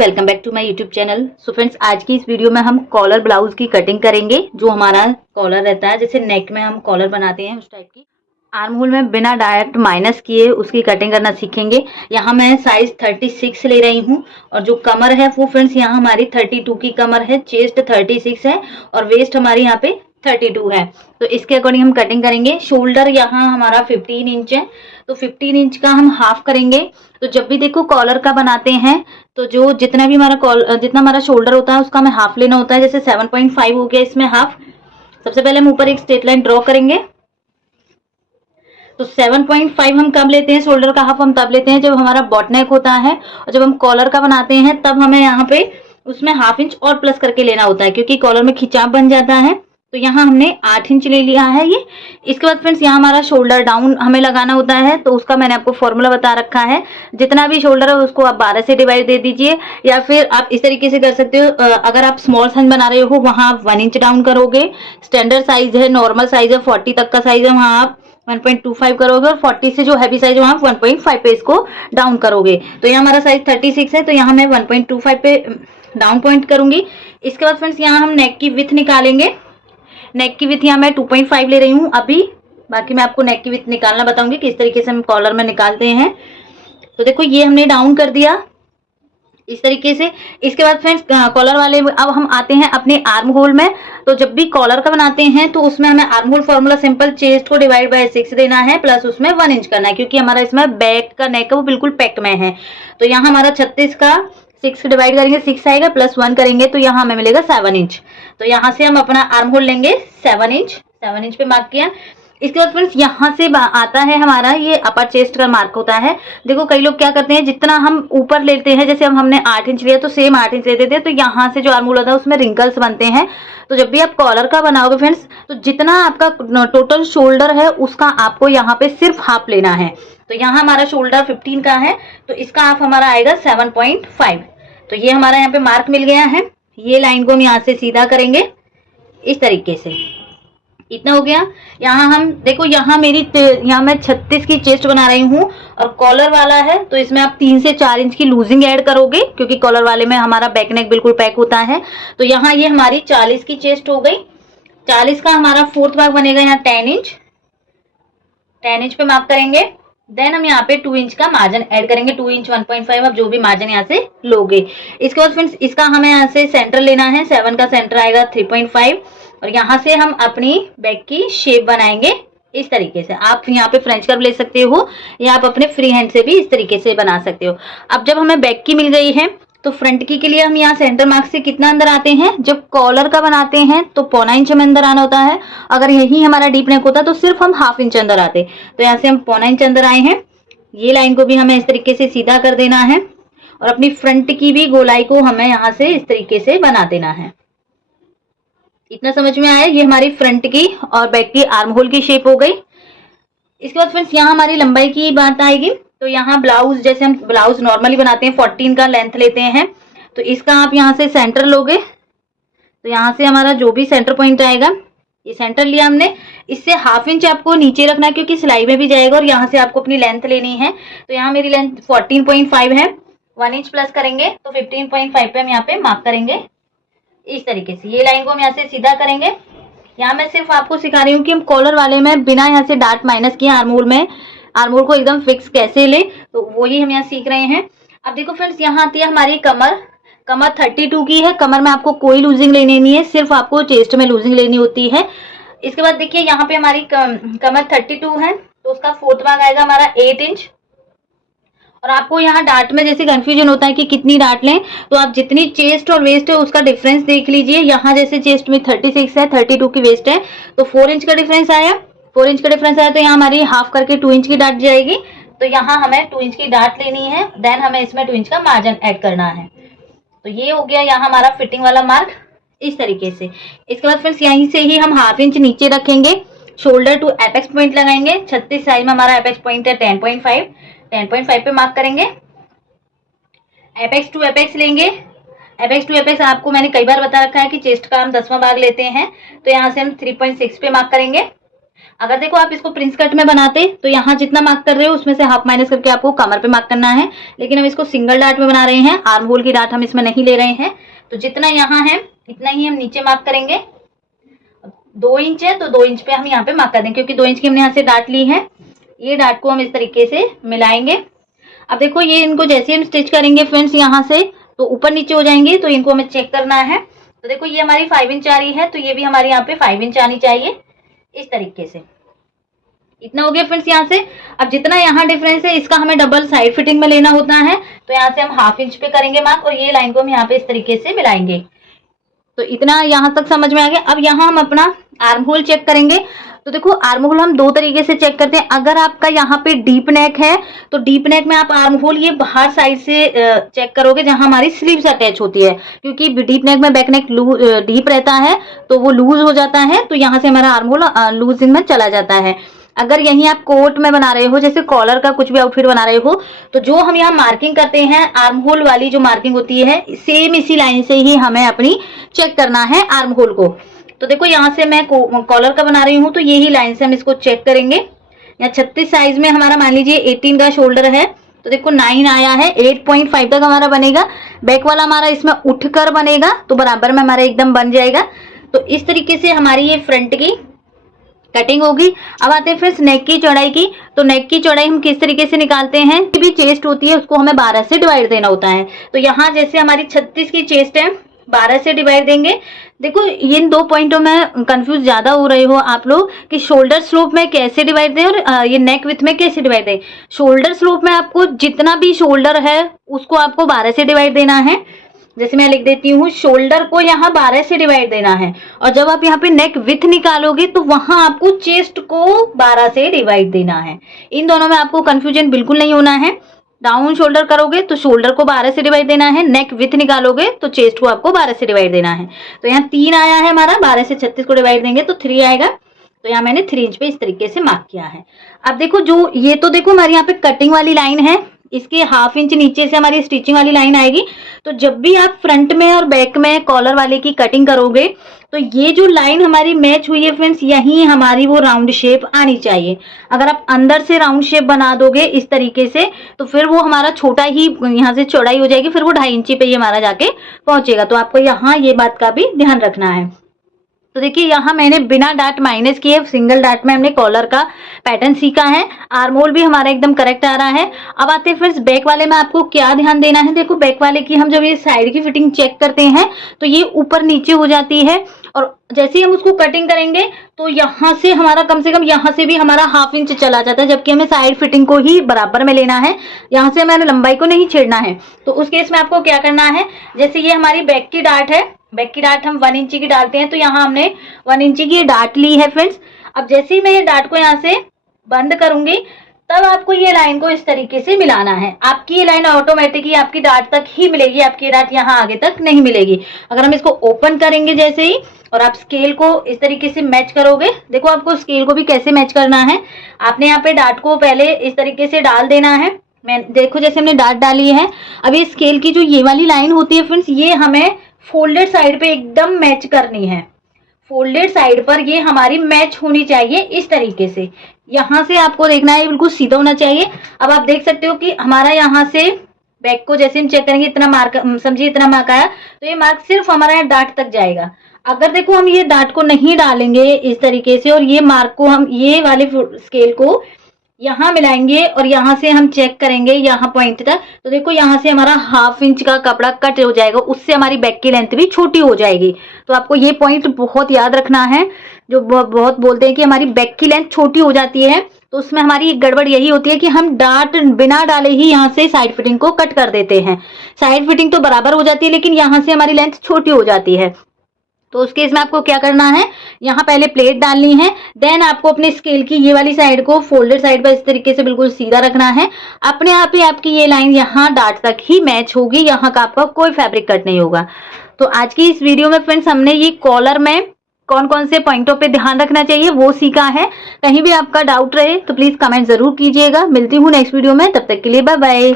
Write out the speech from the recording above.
Welcome back to my YouTube channel. So friends, आज की इस वीडियो में हम कॉलर ब्लाउज की कटिंग करेंगे। जो हमारा कॉलर रहता है, जैसे नेक में हम कॉलर बनाते हैं उस टाइप की आर्म होल में बिना डायरेक्ट माइनस किए उसकी कटिंग करना सीखेंगे। यहाँ मैं साइज 36 ले रही हूँ और जो कमर है वो फ्रेंड्स यहाँ हमारी 32 की कमर है, चेस्ट 36 है और वेस्ट हमारी यहाँ पे 32 है। तो इसके अकॉर्डिंग हम कटिंग करेंगे। शोल्डर यहाँ हमारा 15 इंच है, तो 15 इंच का हम हाफ करेंगे। तो जब भी देखो कॉलर का बनाते हैं तो जो जितना हमारा शोल्डर होता है उसका हमें हाफ लेना होता है। जैसे 7.5 हो गया इसमें हाफ। सबसे पहले हम ऊपर एक स्ट्रेट लाइन ड्रॉ करेंगे। तो 7.5 हम कब लेते हैं, शोल्डर का हाफ हम तब लेते हैं जब हमारा बॉट नेक होता है, और जब हम कॉलर का बनाते हैं तब हमें यहाँ पे उसमें हाफ इंच और प्लस करके लेना होता है, क्योंकि कॉलर में खिंचाव बन जाता है। तो यहाँ हमने 8 इंच ले लिया है ये। इसके बाद फ्रेंड्स यहाँ हमारा शोल्डर डाउन हमें लगाना होता है, तो उसका मैंने आपको फॉर्मूला बता रखा है। जितना भी शोल्डर है उसको आप 12 से डिवाइड दे दीजिए, या फिर आप इस तरीके से कर सकते हो। अगर आप स्मॉल साइज बना रहे हो वहां आप 1 इंच डाउन करोगे। स्टैंडर्ड साइज है, नॉर्मल साइज है 40 तक का साइज है, वहां आप 1.25 करोगे, और 40 से जो हैवी साइज है वहां 1.5 पे इसको डाउन करोगे। तो यहाँ हमारा साइज 36 है, तो यहाँ मैं 1.25 पे डाउन पॉइंट करूंगी। इसके बाद फ्रेंड्स यहाँ हम नेक की विड्थ निकालेंगे। नेक की विड्थ यहाँ मैं 2.5 ले रही हूँ अभी। बाकी मैं आपको नेक की विड्थ निकालना बताऊंगी किस तरीके से हम कॉलर में निकालते हैं। तो देखो ये हमने डाउन कर दिया इस तरीके से। इसके बाद फ्रेंड्स कॉलर वाले अब हम आते हैं अपने आर्म होल में। तो जब भी कॉलर का बनाते हैं तो उसमें हमें arm hole formula simple, chest को डिवाइड बाय 6 देना है, प्लस उसमें 1 इंच करना है, क्योंकि हमारा इसमें बैक का नेक है वो बिल्कुल पैक्ड में है। तो यहाँ हमारा 36 का 6 डिवाइड करेंगे 6 आएगा, प्लस 1 करेंगे तो यहाँ हमें मिलेगा 7 इंच। तो यहाँ से हम अपना आर्म होल लेंगे 7 इंच पे मार्क किया। इसके बाद फ्रेंड्स यहाँ से आता है हमारा ये अपर चेस्ट का मार्क होता है। देखो कई लोग क्या करते हैं, जितना हम ऊपर लेते हैं, जैसे हमने 8 इंच लिया तो सेम 8 इंच लेते थे, तो यहाँ से जो आर्म होल होता है उसमें रिंकल्स बनते हैं। तो जब भी आप कॉलर का बनाओगे फ्रेंड्स, तो जितना आपका टोटल शोल्डर है उसका आपको यहाँ पे सिर्फ हाफ लेना है। तो यहाँ हमारा शोल्डर 15 का है, तो इसका हाफ हमारा आएगा 7.5। तो ये हमारा यहाँ पे मार्क मिल गया है। ये लाइन को हम यहाँ से सीधा करेंगे इस तरीके से। इतना हो गया। यहाँ हम देखो, यहाँ मैं 36 की चेस्ट बना रही हूँ और कॉलर वाला है, तो इसमें आप 3 से 4 इंच की लूजिंग ऐड करोगे, क्योंकि कॉलर वाले में हमारा बैक नेक बिल्कुल पैक होता है। तो यहाँ ये हमारी 40 की चेस्ट हो गई। 40 का हमारा 4th भाग बनेगा यहाँ 10 इंच। 10 इंच पे मार्क करेंगे। देन हम यहाँ पे 2 इंच का मार्जिन ऐड करेंगे, 2 इंच 1.5, आप जो भी मार्जिन यहाँ से लोगे। इसके बाद फ्रेंड्स इसका हमें यहाँ से सेंटर लेना है। 7 का सेंटर आएगा 3.5, और यहाँ से हम अपनी बैक की शेप बनाएंगे इस तरीके से। आप यहाँ पे फ्रेंच कर्व ले सकते हो, या आप अपने फ्री हैंड से भी इस तरीके से बना सकते हो। अब जब हमें बैक की मिल गई है, तो फ्रंट की के लिए हम यहाँ सेंटर मार्क से कितना अंदर आते हैं, जब कॉलर का बनाते हैं तो 0.25 इंच हमें अंदर आना होता है। अगर यही हमारा डीप नेक होता तो सिर्फ हम हाफ इंच अंदर आते। तो यहाँ से हम 0.25 इंच अंदर आए हैं। ये लाइन को भी हमें इस तरीके से सीधा कर देना है, और अपनी फ्रंट की भी गोलाई को हमें यहाँ से इस तरीके से बना देना है। इतना समझ में आया। ये हमारी फ्रंट की और बैक की आर्म होल की शेप हो गई। इसके बाद फ्रेंड्स यहाँ हमारी लंबाई की बात आएगी। तो यहाँ ब्लाउज, जैसे हम ब्लाउज नॉर्मली बनाते हैं 14 का लेंथ लेते हैं, तो इसका आप यहाँ से सेंटर लोगे। तो यहाँ से हमारा जो भी सेंटर पॉइंट आएगा, ये सेंटर लिया हमने, इससे हाफ इंच आपको नीचे रखना है, क्योंकि सिलाई में भी जाएगा, और यहाँ से आपको अपनी लेंथ लेनी है। तो यहाँ मेरी लेंथ 14.5 है, 1 इंच प्लस करेंगे तो 15.5 पे हम यहाँ पे मार्क करेंगे इस तरीके से। ये लाइन को हम यहाँ से सीधा करेंगे। यहाँ मैं सिर्फ आपको सिखा रही हूँ कि हम कॉलर वाले में बिना यहाँ से डार्ट माइनस किए आर्म होल को एकदम फिक्स कैसे ले, तो वही हम यहाँ सीख रहे हैं। अब देखो फ्रेंड्स यहाँ आती है हमारी कमर 32 की है। कमर में आपको कोई लूजिंग लेनी नहीं है, सिर्फ आपको चेस्ट में लूजिंग लेनी होती है। इसके बाद देखिए यहाँ पे हमारी कमर 32 है, तो उसका 4th भाग आएगा हमारा 8 इंच। और आपको यहाँ डार्ट में जैसे कंफ्यूजन होता है कि कितनी डार्ट लें, तो आप जितनी चेस्ट और वेस्ट है उसका डिफरेंस देख लीजिए। यहाँ जैसे चेस्ट में 36 है, 32 की वेस्ट है, तो 4 इंच का डिफरेंस आया। 4 इंच का डिफरेंस आया, तो यहाँ हमारी हाफ करके 2 इंच की डार्ट जाएगी। तो यहाँ हमें 2 इंच की डार्ट लेनी है। देन हमें इसमें 2 इंच का मार्जिन ऐड करना है। तो ये हो गया यहाँ हमारा फिटिंग वाला मार्क इस तरीके से। इसके बाद फ्रेंड्स यहीं से ही हम हाफ इंच नीचे रखेंगे। शोल्डर टू एपेक्स पॉइंट लगाएंगे। 36 साइज में हमारा एपेक्स पॉइंट है 10.5 पे मार्क करेंगे। एपेक्स टू एपेक्स लेंगे। एपेक्स टू एपेक्स आपको मैंने कई बार बता रखा है कि चेस्ट का हम 10वां भाग लेते हैं, तो यहाँ से हम 3.6 पे मार्क करेंगे। अगर देखो आप इसको प्रिंस कट में बनाते तो यहाँ जितना मार्क कर रहे हो उसमें से हाफ माइनस करके आपको कमर पे मार्क करना है, लेकिन हम इसको सिंगल डार्ट में बना रहे हैं, आर्म होल की डार्ट हम इसमें नहीं ले रहे हैं। तो जितना यहाँ है इतना ही हम नीचे मार्क करेंगे। 2 इंच है तो 2 इंच पे हम यहाँ पे मार्क कर देंगे, क्योंकि 2 इंच की हमने यहाँ से डार्ट ली है। ये डार्ट को हम इस तरीके से मिलाएंगे। अब देखो ये इनको जैसे हम स्टिच करेंगे फ्रेंड्स यहाँ से तो ऊपर नीचे हो जाएंगे, तो इनको हमें चेक करना है। तो देखो ये हमारी 5 इंच आ रही है, तो ये भी हमारे यहाँ पे 5 इंच आनी चाहिए इस तरीके से। इतना हो गया फ्रेंड्स यहाँ से। अब जितना यहाँ डिफरेंस है इसका हमें डबल साइड फिटिंग में लेना होता है, तो यहाँ से हम हाफ इंच पे करेंगे मार्क और ये लाइन को हम यहाँ पे इस तरीके से मिलाएंगे। तो इतना यहाँ तक समझ में आ गया। अब यहाँ हम अपना आर्म होल चेक करेंगे। तो देखो आर्म होल हम 2 तरीके से चेक करते हैं। अगर आपका यहाँ पे डीप नेक है तो डीप नेक में आप आर्म होल ये बाहर साइड से चेक करोगे जहां हमारी स्लीव्स अटैच होती है, क्योंकि डीप नेक में बैक नेक डीप रहता है तो वो लूज हो जाता है, तो यहाँ से हमारा आर्म होल लूज इन में चला जाता है। अगर यहीं आप कोट में बना रहे हो, जैसे कॉलर का कुछ भी आउटफिट बना रहे हो, तो जो हम यहाँ मार्किंग करते हैं आर्म होल वाली जो मार्किंग होती है सेम इसी लाइन से ही हमें अपनी चेक करना है आर्म होल को। तो देखो यहाँ से मैं कॉलर का बना रही हूँ तो यही लाइन से हम इसको चेक करेंगे। यहाँ 36 साइज में हमारा मान लीजिए 18 का शोल्डर है, तो देखो 9 आया है, 8.5 तक हमारा बनेगा। बैक वाला हमारा इसमें उठकर बनेगा तो बराबर में हमारा एकदम बन जाएगा। तो इस तरीके से हमारी ये फ्रंट की कटिंग होगी। अब आते हैं फ्रेंड्स नेक की चौड़ाई की। तो नेक की चौड़ाई हम किस तरीके से निकालते हैं, भी चेस्ट होती है उसको हमें 12 से डिवाइड देना होता है। तो यहाँ जैसे हमारी 36 की चेस्ट है, 12 से डिवाइड देंगे। देखो इन 2 पॉइंटों में कंफ्यूज ज्यादा हो रहे हो आप लोग कि शोल्डर स्लोप में कैसे डिवाइड दें और ये नेक विथ में कैसे डिवाइड दें। शोल्डर स्लोप में आपको जितना भी शोल्डर है उसको आपको 12 से डिवाइड देना है। जैसे मैं लिख देती हूँ, शोल्डर को यहाँ 12 से डिवाइड देना है, और जब आप यहाँ पे नेक विथ निकालोगे तो वहां आपको चेस्ट को 12 से डिवाइड देना है। इन दोनों में आपको कंफ्यूजन बिल्कुल नहीं होना है। डाउन शोल्डर करोगे तो शोल्डर को 12 से डिवाइड देना है, नेक विथ निकालोगे तो चेस्ट को आपको 12 से डिवाइड देना है। तो यहाँ 3 आया है हमारा, 12 से 36 को डिवाइड देंगे तो 3 आएगा। तो यहाँ मैंने 3 इंच पे इस तरीके से मार्क किया है। अब देखो जो ये तो देखो हमारे यहाँ पे कटिंग वाली लाइन है, इसके हाफ इंच नीचे से हमारी स्टिचिंग वाली लाइन आएगी। तो जब भी आप फ्रंट में और बैक में कॉलर वाले की कटिंग करोगे तो ये जो लाइन हमारी मैच हुई है फ्रेंड्स, यही हमारी वो राउंड शेप आनी चाहिए। अगर आप अंदर से राउंड शेप बना दोगे इस तरीके से तो फिर वो हमारा छोटा ही यहाँ से चौड़ाई हो जाएगी, फिर वो 2.5 इंची पे ये हमारा जाके पहुंचेगा। तो आपको यहाँ ये बात का भी ध्यान रखना है। तो देखिए यहाँ मैंने बिना डार्ट माइनस किए सिंगल डार्ट में हमने कॉलर का पैटर्न सीखा है। आर्म होल भी हमारा एकदम करेक्ट आ रहा है। अब आते हैं फ्रेंड्स बैक वाले में आपको क्या ध्यान देना है। देखो बैक वाले की हम जब ये साइड की फिटिंग चेक करते हैं तो ये ऊपर नीचे हो जाती है, और जैसे ही हम उसको कटिंग करेंगे तो यहाँ से हमारा कम से कम यहाँ से भी हमारा हाफ इंच चला जाता है, जबकि हमें साइड फिटिंग को ही बराबर में लेना है, यहाँ से हमें लंबाई को नहीं छेड़ना है। तो उस केस में आपको क्या करना है, जैसे ये हमारी बैक की डार्ट है, बैक की डार्ट हम 1 इंची की डालते हैं, तो यहाँ हमने 1 इंची की डार्ट ली है फ्रेंड्स। अब जैसे ही मैं ये डार्ट को यहाँ से बंद करूंगी तब आपको ये लाइन को इस तरीके से मिलाना है। आपकी ये लाइन ऑटोमेटिकली आपकी डार्ट तक ही मिलेगी, आपकी ये डार्ट यहाँ आगे तक नहीं मिलेगी। अगर हम इसको ओपन करेंगे जैसे ही और आप स्केल को इस तरीके से मैच करोगे, देखो आपको स्केल को भी कैसे मैच करना है। आपने यहाँ पे डार्ट को पहले इस तरीके से डाल देना है। मैं देखो जैसे हमने डार्ट डाली है, अब ये स्केल की जो ये वाली लाइन होती है फ्रेंड्स, ये हमें फोल्डेड साइड पे एकदम मैच करनी है। फोल्डेड साइड पर ये हमारी मैच होनी चाहिए इस तरीके से। यहाँ से आपको देखना है बिल्कुल सीधा होना चाहिए। अब आप देख सकते हो कि हमारा यहाँ से बैक को जैसे हम चेक करेंगे इतना मार्क, समझिए इतना मार्क आया, तो ये मार्क सिर्फ हमारा डार्ट तक जाएगा। अगर देखो हम ये डार्ट को नहीं डालेंगे इस तरीके से और ये मार्क को हम ये वाले स्केल को यहाँ मिलाएंगे और यहाँ से हम चेक करेंगे यहाँ पॉइंट तक, तो देखो यहाँ से हमारा हाफ इंच का कपड़ा कट हो जाएगा, उससे हमारी बैक की लेंथ भी छोटी हो जाएगी। तो आपको ये पॉइंट बहुत याद रखना है। जो बहुत बोलते हैं कि हमारी बैक की लेंथ छोटी हो जाती है, तो उसमें हमारी गड़बड़ यही होती है कि हम डार्ट बिना डाले ही यहाँ से साइड फिटिंग को कट कर देते हैं। साइड फिटिंग तो बराबर हो जाती है लेकिन यहाँ से हमारी लेंथ छोटी हो जाती है। तो उस केस में आपको क्या करना है, यहाँ पहले प्लेट डालनी है, देन आपको अपने स्केल की ये वाली साइड को फोल्डेड साइड पर इस तरीके से बिल्कुल सीधा रखना है। अपने आप ही आपकी ये लाइन यहाँ डार्ट तक ही मैच होगी, यहाँ का आपका कोई फैब्रिक कट नहीं होगा। तो आज की इस वीडियो में फ्रेंड्स हमने ये कॉलर में कौन कौन से पॉइंटों पे ध्यान रखना चाहिए वो सीखा है। कहीं भी आपका डाउट रहे तो प्लीज कमेंट जरूर कीजिएगा। मिलती हूँ नेक्स्ट वीडियो में, तब तक के लिए बाय बाय।